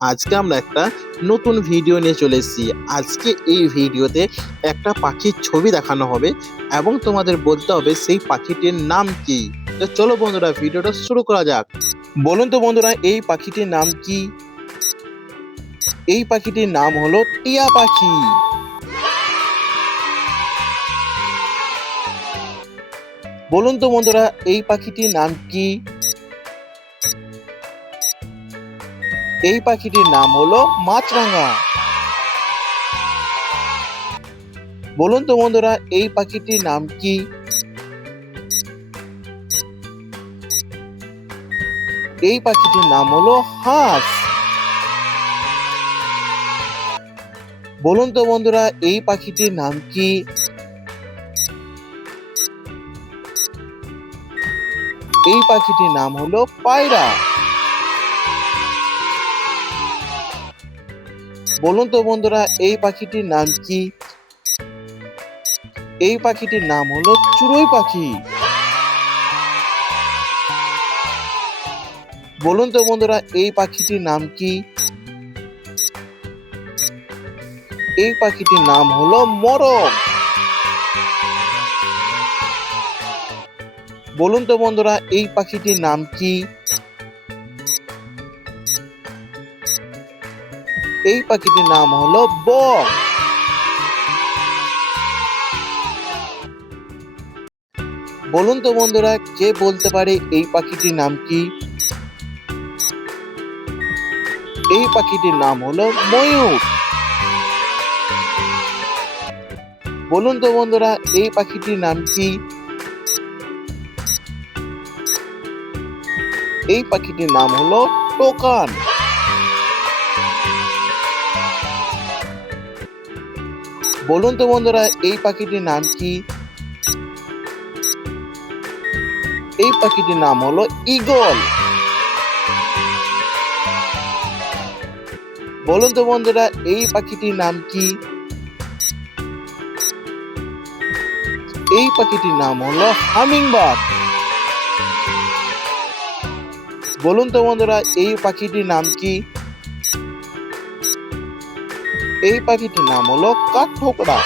আজকে আমরা একটা নতুন ভিডিও নিয়ে চলে এসেছি। আজকে এই ভিডিওতে একটা পাখির ছবি দেখানো হবে এবং তোমাদের বলতে হবে সেই পাখিটির নাম কি। তো চলো বন্ধুরা ভিডিওটা শুরু করা যাক। বলুন তো বন্ধুরা এই পাখিটির নাম কি? এই পাখিটির নাম হলো টিয়া পাখি। বলুন তো বন্ধুরা এই পাখিটির নাম কি? এই পাখিটির নাম হলো মাছরাঙা। বলুন তো বন্ধুরা এই পাখিটির নাম কি? এই পাখিটির নাম হলো হাঁস। বলুন তো বন্ধুরা এই পাখিটির নাম কি? এই পাখিটির নাম হলো পায়রা। বলুন তো বন্ধুরা এই পাখিটির নাম কি? এই পাখিটির নাম হলো চড়ুই পাখি। বলুন তো বন্ধুরা এই পাখিটির নাম কি? এই পাখিটির নাম হলো মোরগ। বলুন তো বন্ধুরা এই পাখিটির নাম কি? এই পাখিটির নাম হলো বক। বলুন তো বন্ধুরা কে বলতে পারে এই পাখিটির নাম কি? এই পাখিটির নাম হলো ময়ূর। বলুন তো বন্ধুরা এই পাখিটির নাম কি? এই পাখিটির নাম হলো টোকান। বলুন তো বন্ধুরা এই পাখিটির নাম কি? এই পাখিটির নাম হলো ঈগল। বলুন তো বন্ধুরা এই পাখিটির নাম কি? এই পাখিটির নাম হলো হামিংবার্ড। বলুন তো বন্ধুরা এই পাখিটির নাম কি? এই পাখিটির নাম হলো কাঠঠোকরা।